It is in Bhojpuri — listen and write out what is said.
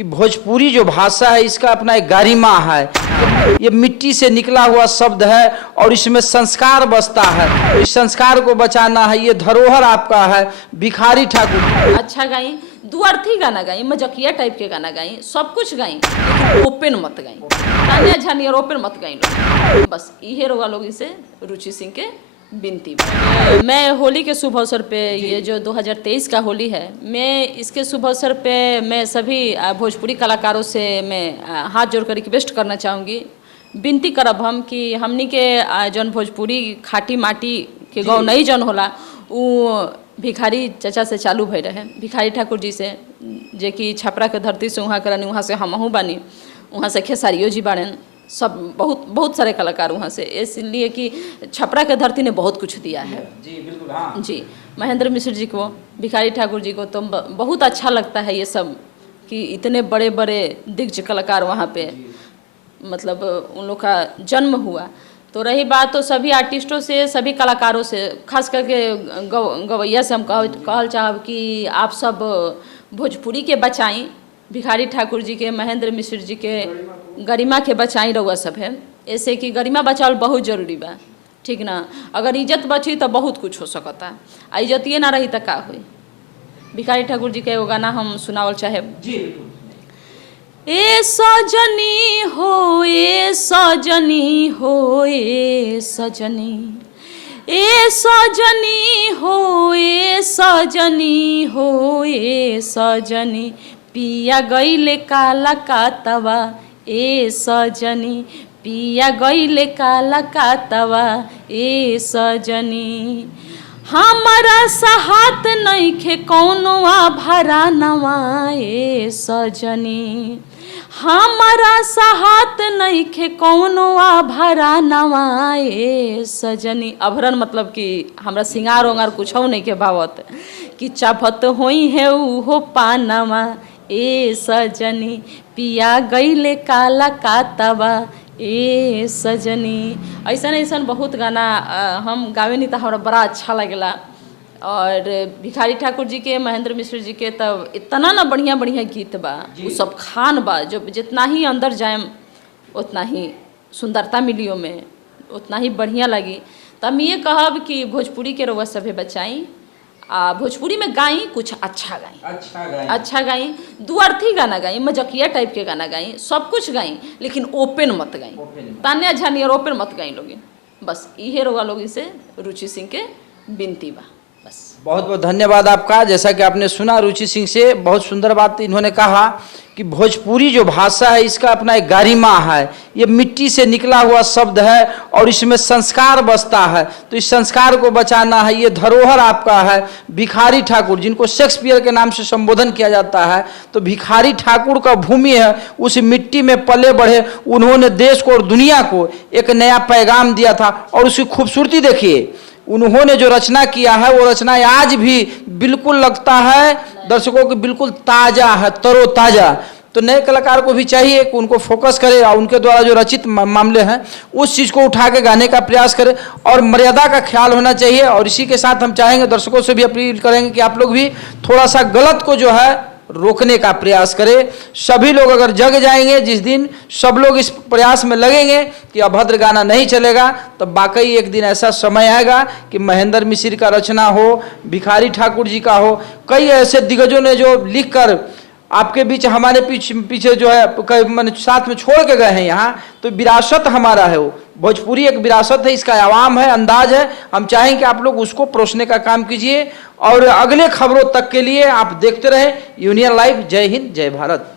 कि भोजपुरी जो भाषा है इसका अपना एक गरिमा है। ये मिट्टी से निकला हुआ शब्द है और इसमें संस्कार बसता है। इस संस्कार को बचाना है, ये धरोहर आपका है। भिखारी ठाकुर अच्छा गाई, दुअर्थी गाना गाई, मजाकिया टाइप के गाना गाई, सब कुछ गाई, लेकिन ओपन मत गाई, तानिया झानियर ओपन मत गाई लोग। बस इहे रोगा लोग इसे रुचि सिंह के बिनती। मैं होली के शुभ अवसर पे, ये जो 2023 का होली है, मैं इसके शुभ अवसर पे मैं सभी भोजपुरी कलाकारों से मैं हाथ जोड़कर रिक्वेस्ट करना चाहूँगी, विनती करब हम कि हमनी के जौन भोजपुरी खाटी माटी के गाँव नहीं जौन होला वो भिखारी चचा से चालू भई रहे, भिखारी ठाकुर जी से, जे कि छपरा के धरती से वहाँ करनी, वहाँ से हमहू बानी, वहाँ से खेसारियो जी बाड़न, सब बहुत सारे कलाकार वहाँ से, इसलिए कि छपरा के धरती ने बहुत कुछ दिया है। जी बिल्कुल, हाँ जी, महेंद्र मिश्र जी को, भिखारी ठाकुर जी को तो बहुत अच्छा लगता है ये सब कि इतने बड़े बड़े दिग्गज कलाकार वहाँ पे मतलब उन लोग का जन्म हुआ। तो रही बात तो सभी आर्टिस्टों से, सभी कलाकारों से, खास करके गवैया से हम कहल चाहब कि आप सब भोजपुरी के बचाई, भिखारी ठाकुर जी के, महेंद्र मिश्र जी के गरिमा के बचाई रहुआ सब है। ऐसे कि गरिमा बचावल बहुत जरूरी बा, ठीक ना। अगर इज्जत बची तो बहुत कुछ हो सकता, आ इज्जतिए ना रही तो का हुई। भिखारी ठाकुर जी के एगो गाना हम सुनावल चाहे। ए सजनी हो, ए सजनी हो, ए सजनी, ए सजनी हो, ए सजनी हो, ए सजनी, पिया गईले काला कातवा, ए सजनी, पिया गईले काला कातवा, ए सजनी, हमारा साहत नइखे कौनो आभरानवा, ए सजनी, हमारा साहत नइखे कौनो आभरानवा, ए सजनी। आभरण मतलब कि हमरा सिंगार उंगार कुछ नहीं के भावत, कि चाभत होई है उहो पानवा, ए सजनी, पिया गईले काला कातवा, ए सजनी। ऐसा ऐसा बहुत गाना हम गावे नहीं तो हमारा बड़ा अच्छा लगेला। और भिखारी ठाकुर जी के, महेंद्र मिश्र जी के तब इतना ना बढ़िया बढ़िया गीत बा, वो सब खान बा, जो जितना ही अंदर जाएम उतना ही सुंदरता मिली में, उतना ही बढ़िया लगी। तो हम ये कहब कि भोजपुरी के रउआ सभे बचाई, भोजपुरी में गाई, कुछ अच्छा गाई, अच्छा गाई, दुअर्थी गाना गाई, मजाकिया टाइप के गाना गाई, सब कुछ गाई, लेकिन ओपन मत गाई, तानिया झानियर ओपन मत गाई लोग। बस इहे रोगा लोग इसे रुचि सिंह के बिनती बा। बस बहुत बहुत धन्यवाद आपका। जैसा कि आपने सुना रुचि सिंह से, बहुत सुंदर बात इन्होंने कहा कि भोजपुरी जो भाषा है इसका अपना एक गरिमा है। ये मिट्टी से निकला हुआ शब्द है और इसमें संस्कार बसता है। तो इस संस्कार को बचाना है, ये धरोहर आपका है। भिखारी ठाकुर, जिनको शेक्सपियर के नाम से संबोधन किया जाता है, तो भिखारी ठाकुर का भूमि है, उस मिट्टी में पले बढ़े। उन्होंने देश को और दुनिया को एक नया पैगाम दिया था। और उसकी खूबसूरती देखिए, उन्होंने जो रचना किया है वो रचना आज भी बिल्कुल लगता है दर्शकों को बिल्कुल ताज़ा है, तरोताज़ा। तो नए कलाकार को भी चाहिए कि उनको फोकस करे और उनके द्वारा जो रचित मामले हैं उस चीज़ को उठा के गाने का प्रयास करें और मर्यादा का ख्याल होना चाहिए। और इसी के साथ हम चाहेंगे, दर्शकों से भी अपील करेंगे कि आप लोग भी थोड़ा सा गलत को जो है रोकने का प्रयास करें। सभी लोग अगर जग जाएंगे, जिस दिन सब लोग इस प्रयास में लगेंगे कि अभद्र गाना नहीं चलेगा, तो वाकई एक दिन ऐसा समय आएगा कि महेंद्र मिश्र का रचना हो, भिखारी ठाकुर जी का हो, कई ऐसे दिग्गजों ने जो लिखकर आपके बीच, हमारे पीछे जो है मैंने साथ में छोड़ के गए हैं यहाँ। तो विरासत हमारा है, वो भोजपुरी एक विरासत है, इसका आवाम है, अंदाज है। हम चाहें कि आप लोग उसको परोसने का काम कीजिए। और अगले खबरों तक के लिए आप देखते रहे यूनियन लाइव। जय हिंद, जय भारत।